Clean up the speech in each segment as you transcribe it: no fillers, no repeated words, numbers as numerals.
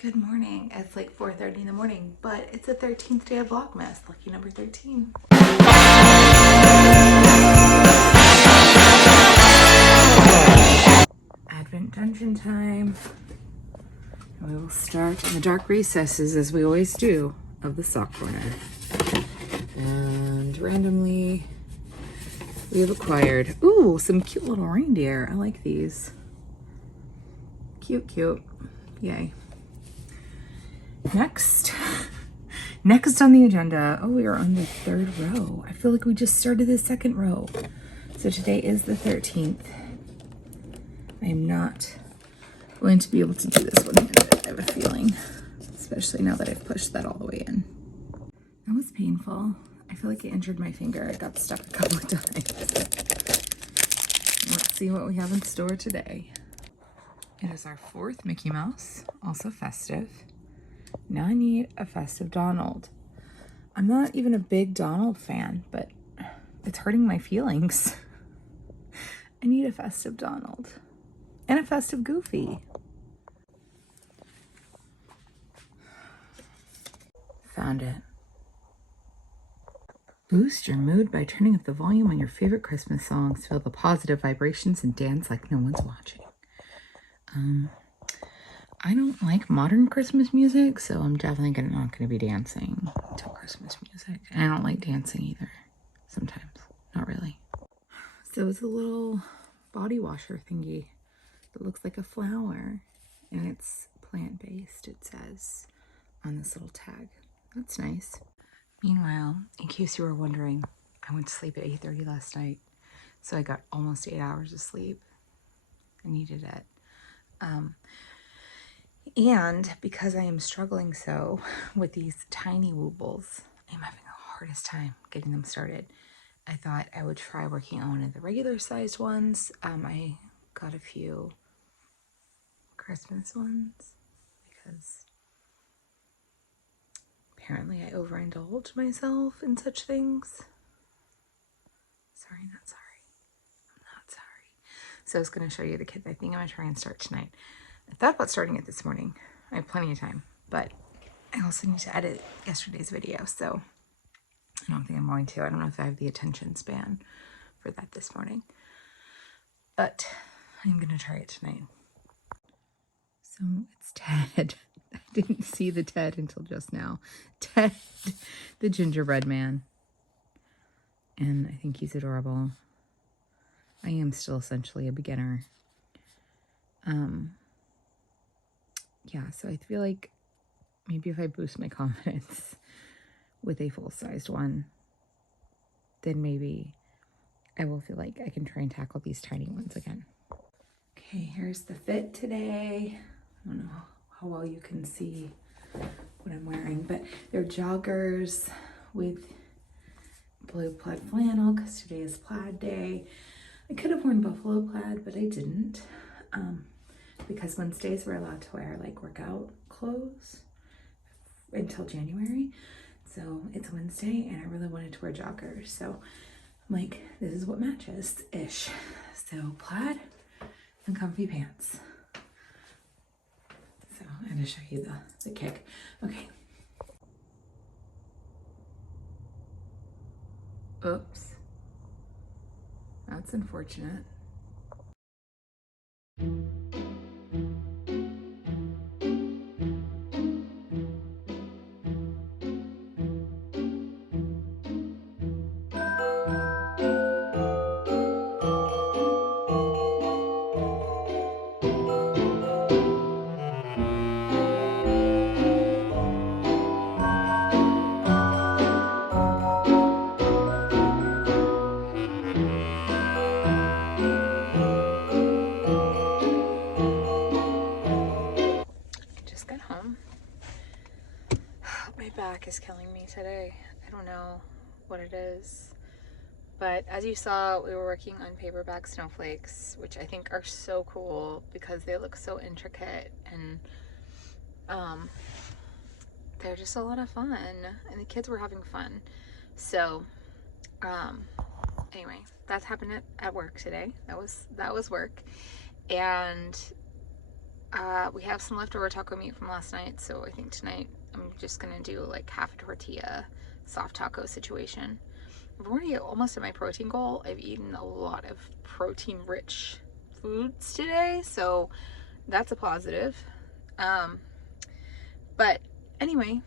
Good morning. It's like 4:30 in the morning, but it's the 13th day of Vlogmas, lucky number 13. Advent dungeon time. We will start in the dark recesses, as we always do, of the sock corner. And randomly, we have acquired, ooh, some cute little reindeer. I like these. Cute, cute. Yay. Next on the agenda, oh, we are on the third row. I feel like we just started the second row. So today is the 13th. I am not going to be able to do this one-handed, I have a feeling, especially now that I've pushed that all the way in. That was painful. I feel like I injured my finger. I got stuck a couple of times. Let's see what we have in store today. It is our fourth Mickey Mouse, also festive. Now I need a festive Donald. I'm not even a big Donald fan, but it's hurting my feelings. I need a festive Donald and a festive Goofy. Found it. Boost your mood by turning up the volume on your favorite Christmas songs. Feel the positive vibrations and dance like no one's watching. I don't like modern Christmas music, so I'm definitely not going to be dancing to Christmas music. And I don't like dancing either. Sometimes. Not really. So it's a little body washer thingy that looks like a flower. And it's plant-based, it says on this little tag. That's nice. Meanwhile, in case you were wondering, I went to sleep at 8:30 last night. So I got almost 8 hours of sleep. I needed it. And because I am struggling so with these tiny woobles, I'm having the hardest time getting them started. I thought I would try working on one of the regular sized ones. I got a few Christmas ones because apparently I overindulge myself in such things. Sorry, not sorry. I'm not sorry. So I was going to show you the kit I think I'm going to try and start tonight. I thought about starting it this morning. I have plenty of time, but I also need to edit yesterday's video, so I don't think I'm going to. I don't know if I have the attention span for that this morning, but I'm going to try it tonight. So it's Ted. I didn't see the Ted until just now. Ted, the gingerbread man. And I think he's adorable. I am still essentially a beginner. Yeah, so I feel like maybe if I boost my confidence with a full-sized one, then maybe I will feel like I can try and tackle these tiny ones again. Okay, here's the fit today. I don't know how well you can see what I'm wearing, but they're joggers with blue plaid flannel because today is plaid day. I could have worn buffalo plaid, but I didn't. Because Wednesdays we're allowed to wear like workout clothes until January. So it's Wednesday and I really wanted to wear joggers. So I'm like, this is what matches-ish. So plaid and comfy pants. So I'm going to show you the kick. Okay. Oops. That's unfortunate. My back is killing me today. I don't know what it is. But as you saw, we were working on Paperbag Snowflakes, which I think are so cool because they look so intricate and they're just a lot of fun. And the kids were having fun. So anyway, that's happened at work today. That was work. And We have some leftover taco meat from last night, so I think tonight I'm just gonna do like half a tortilla soft taco situation. I'm already almost at my protein goal. I've eaten a lot of protein rich foods today, so that's a positive. But anyway,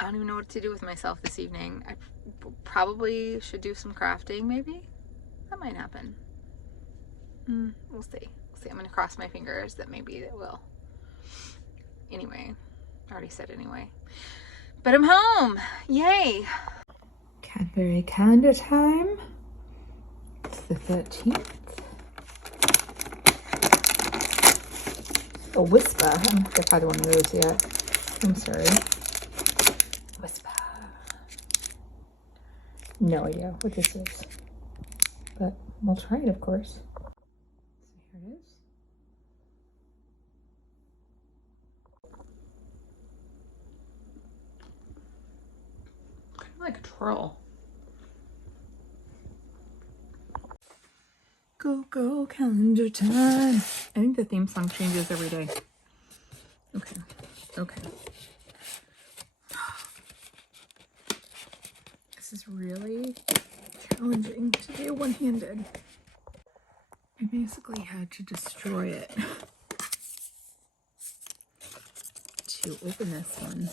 I don't even know what to do with myself this evening. I probably should do some crafting, maybe. That might happen. We'll see. We'll see. I'm gonna cross my fingers that maybe it will. Anyway, I already said anyway. But I'm home. Yay. Cadbury calendar time. It's the 13th. A Whisper. I don't think I've had one of those yet. I'm sorry. Whisper. No idea what this is. But we'll try it, of course. So here it is. Kind of like a twirl. Go, go, calendar time. I think the theme song changes every day. Okay, okay. This is really challenging to do one-handed. I basically had to destroy it to open this one.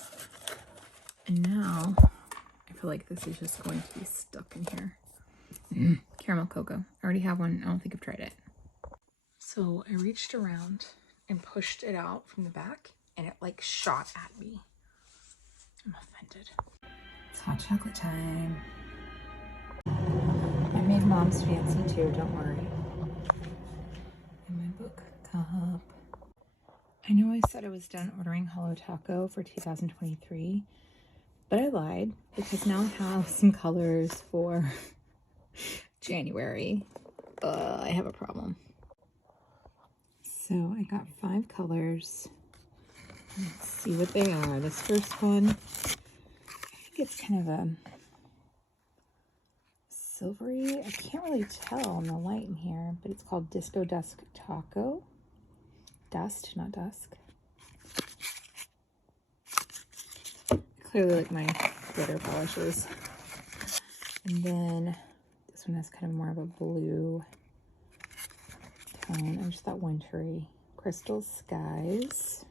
And now I feel like this is just going to be stuck in here. Caramel cocoa. I already have one. I don't think I've tried it. So I reached around and pushed it out from the back and it like shot at me. I'm offended. It's hot chocolate time. I made Mom's fancy too, don't worry. And my book cup. I know I said I was done ordering Holo Taco for 2023, but I lied because now I have some colors for January. I have a problem. So I got 5 colors. Let's see what they are. This first one, I think it's kind of a silvery. I can't really tell in the light in here, but it's called Disco Dusk Taco. Dust, not dusk. I clearly like my glitter polishes. And then this one has kind of more of a blue tone. I just thought wintry. Crystal Skies.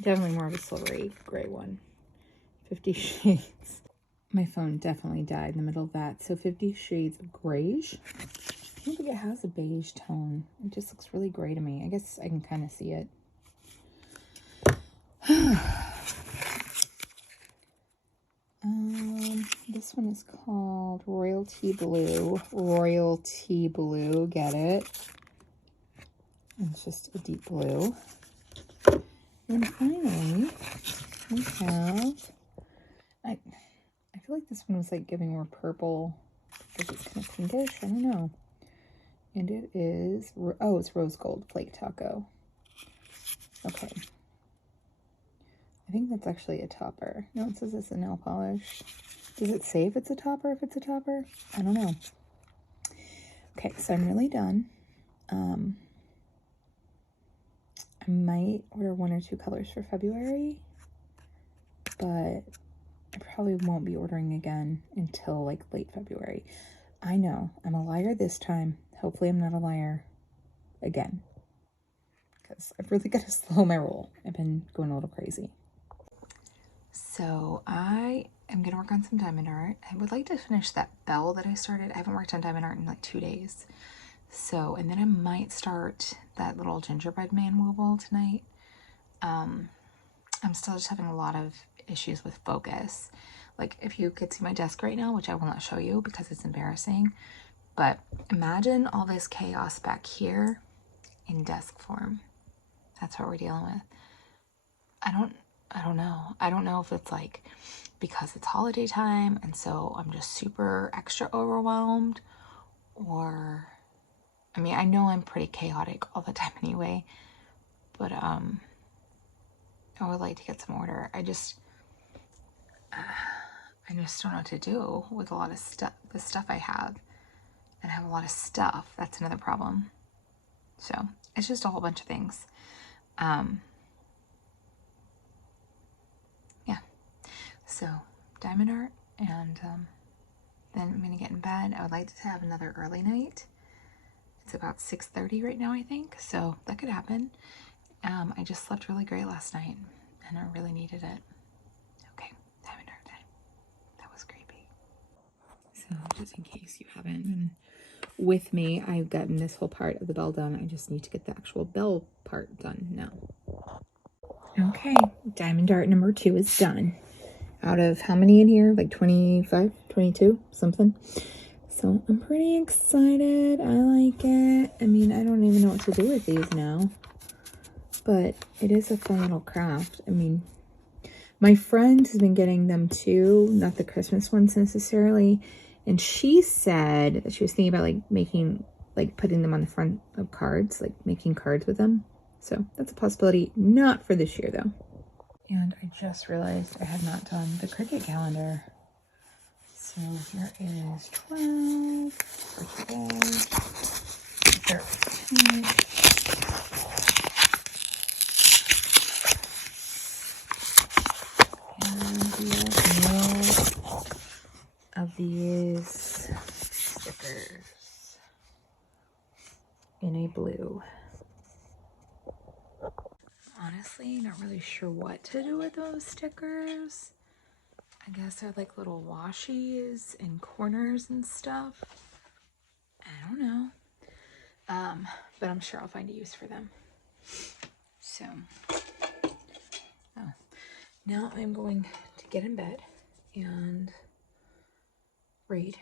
Definitely more of a silvery gray one. 50 Shades. My phone definitely died in the middle of that. So 50 Shades of Grayish. I don't think it has a beige tone. It just looks really gray to me. I guess I can kind of see it. This one is called Royalty Blue. Royalty Blue, get it? And it's just a deep blue. And finally, we have, I feel like this one was like giving more purple because it's kind of pinkish. I don't know. And it is, oh, it's Rose Gold Flake Taco. Okay. I think that's actually a topper. No, it says it's a nail polish. Does it say if it's a topper, if it's a topper? I don't know. Okay, so I'm really done. I might order 1 or 2 colors for February, but I probably won't be ordering again until like late February. I know, I'm a liar this time. Hopefully I'm not a liar again, because I've really got to slow my roll. I've been going a little crazy. So I am going to work on some diamond art. I would like to finish that bell that I started. I haven't worked on diamond art in like 2 days. So, and then I might start that little gingerbread man wooble tonight. I'm still just having a lot of issues with focus. Like if you could see my desk right now, which I will not show you because it's embarrassing, but imagine all this chaos back here in desk form. That's what we're dealing with. I don't know. I don't know if it's like because it's holiday time and so I'm just super extra overwhelmed, or I mean, I know I'm pretty chaotic all the time anyway, but I would like to get some order. I just don't know what to do with a lot of stuff, the stuff I have. and I have a lot of stuff. That's another problem. So it's just a whole bunch of things. Yeah. So diamond art, and then I'm gonna get in bed. I would like to have another early night. It's about 6:30 right now, I think. So that could happen. I just slept really great last night, and I really needed it. Okay, diamond art time. That was creepy. So just in case you haven't been with me, I've gotten this whole part of the bell done. I just need to get the actual bell part done now. Okay, diamond dart number 2 is done. Out of how many in here? Like 25, 22, something. So I'm pretty excited. I like it. I mean, I don't even know what to do with these now, but it is a fun little craft. I mean, my friend has been getting them too, not the Christmas ones necessarily. And she said that she was thinking about like making, like putting them on the front of cards, like making cards with them. So that's a possibility, not for this year though. And I just realized I had not done the Cricut calendar. So here is 12 for today, 13. And we have more of these stickers in a blue. Honestly, not really sure what to do with those stickers. I guess they're like little washies and corners and stuff. I don't know. But I'm sure I'll find a use for them. So, now I'm going to get in bed and read.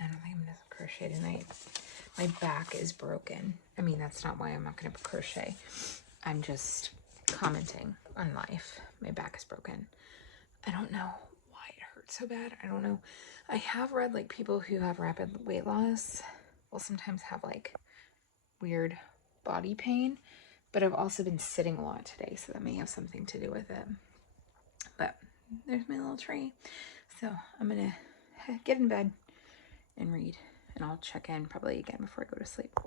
I don't think I'm gonna crochet tonight. My back is broken. I mean, that's not why I'm not gonna crochet. I'm just commenting on life. My back is broken. I don't know why it hurts so bad. I don't know. I have read like people who have rapid weight loss will sometimes have like weird body pain, but I've also been sitting a lot today, so that may have something to do with it. But there's my little tree. So I'm gonna get in bed and read, and I'll check in probably again before I go to sleep.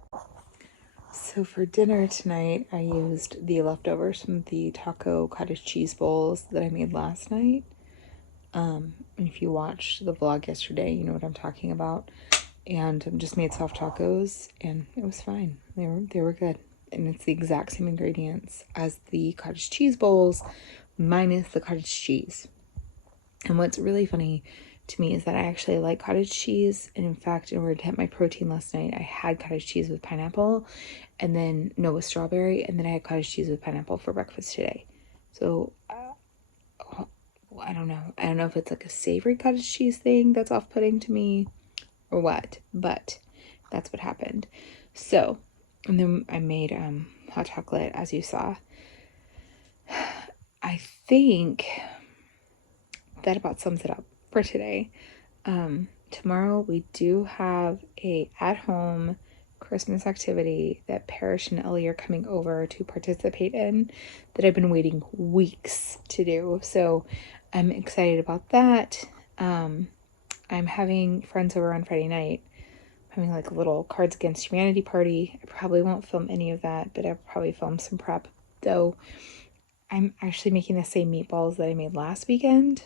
So for dinner tonight, I used the leftovers from the taco cottage cheese bowls that I made last night. And if you watched the vlog yesterday, you know what I'm talking about. And just made soft tacos, and it was fine. They were good. And it's the exact same ingredients as the cottage cheese bowls, minus the cottage cheese. And what's really funny to me is that I actually like cottage cheese. And in fact, in order to hit my protein last night, I had cottage cheese with pineapple, and then with strawberry, and then I had cottage cheese with pineapple for breakfast today. So I don't know. I don't know if it's like a savory cottage cheese thing that's off-putting to me or what, but that's what happened. So, and then I made hot chocolate, as you saw. I think that about sums it up for today. Tomorrow we do have a at-home Christmas activity that Parrish and Ellie are coming over to participate in that I've been waiting weeks to do. So I'm excited about that. I'm having friends over on Friday night. I'm having like a little Cards Against Humanity party. I probably won't film any of that, but I'll probably film some prep. Though I'm actually making the same meatballs that I made last weekend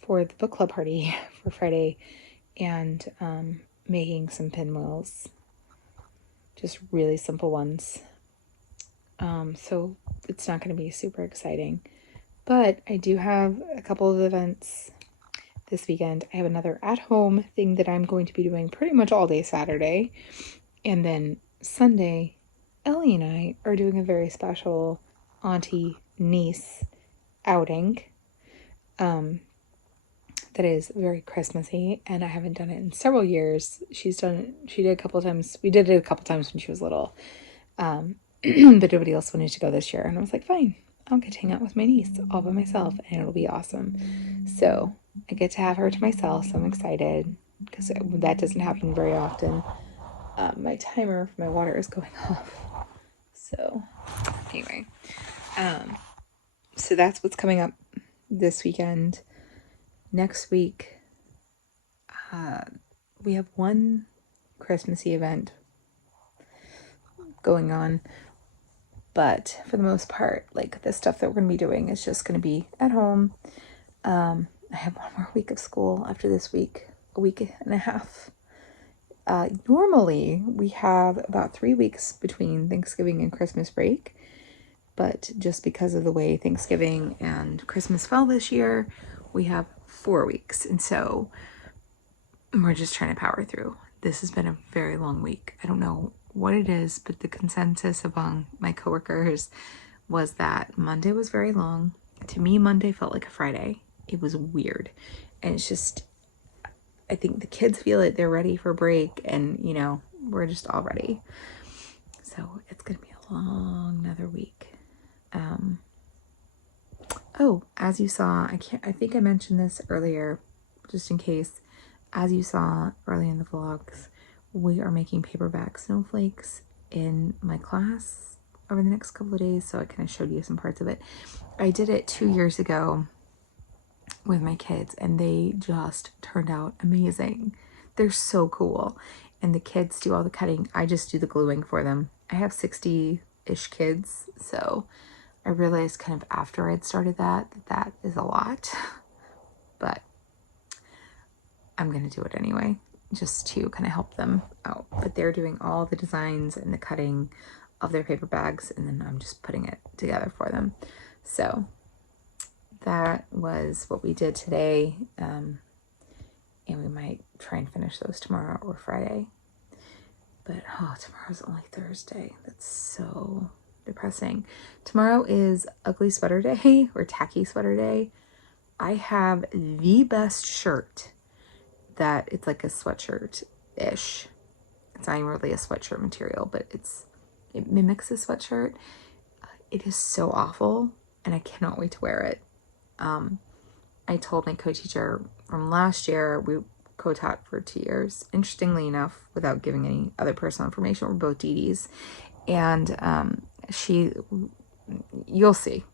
for the book club party for Friday, and making some pinwheels. Just really simple ones. So it's not going to be super exciting. But I do have a couple of events this weekend. I have another at-home thing that I'm going to be doing pretty much all day Saturday. And then Sunday, Ellie and I are doing a very special auntie-niece outing. That is very Christmassy, and I haven't done it in several years. She did a couple times. We did it a couple times when she was little. But nobody else wanted to go this year. And I was like, fine, I'll get to hang out with my niece all by myself, and it'll be awesome. So I get to have her to myself, so I'm excited, because that doesn't happen very often. My timer for my water is going off. So anyway, so that's what's coming up this weekend. Next week, we have one Christmassy event going on, but for the most part, like the stuff that we're going to be doing is just going to be at home. I have one more week of school after this week, a week and a half. Normally we have about 3 weeks between Thanksgiving and Christmas break, but just because of the way Thanksgiving and Christmas fell this year, we have 4 weeks. And so we're just trying to power through. This has been a very long week. I don't know what it is, but the consensus among my coworkers was that Monday was very long. To me, Monday felt like a Friday. It was weird. And it's just, I think the kids feel it. They're ready for break, and you know, we're just all ready. So it's gonna be a long another week. Oh, as you saw, I think I mentioned this earlier, just in case. As you saw early in the vlogs, we are making paperback snowflakes in my class over the next couple of days. So I kind of showed you some parts of it. I did it 2 years ago with my kids, and they just turned out amazing. They're so cool. And the kids do all the cutting. I just do the gluing for them. I have 60-ish kids, so I realized kind of after I'd started that is a lot. But I'm going to do it anyway, just to kind of help them out. But they're doing all the designs and the cutting of their paper bags, and then I'm just putting it together for them. So that was what we did today, and we might try and finish those tomorrow or Friday. But tomorrow's only Thursday. That's so depressing. Tomorrow is ugly sweater day or tacky sweater day. I have the best shirt that it's like a sweatshirt-ish. It's not even really a sweatshirt material, but it mimics a sweatshirt. It is so awful, and I cannot wait to wear it. I told my co-teacher from last year, we co-taught for 2 years, interestingly enough, without giving any other personal information. We're both DDs, and you'll see,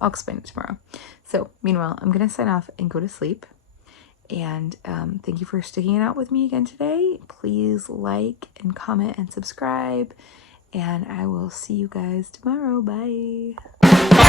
I'll explain it tomorrow. So meanwhile, I'm gonna sign off and go to sleep, and thank you for sticking it out with me again today. Please like and comment and subscribe, and I will see you guys tomorrow. Bye.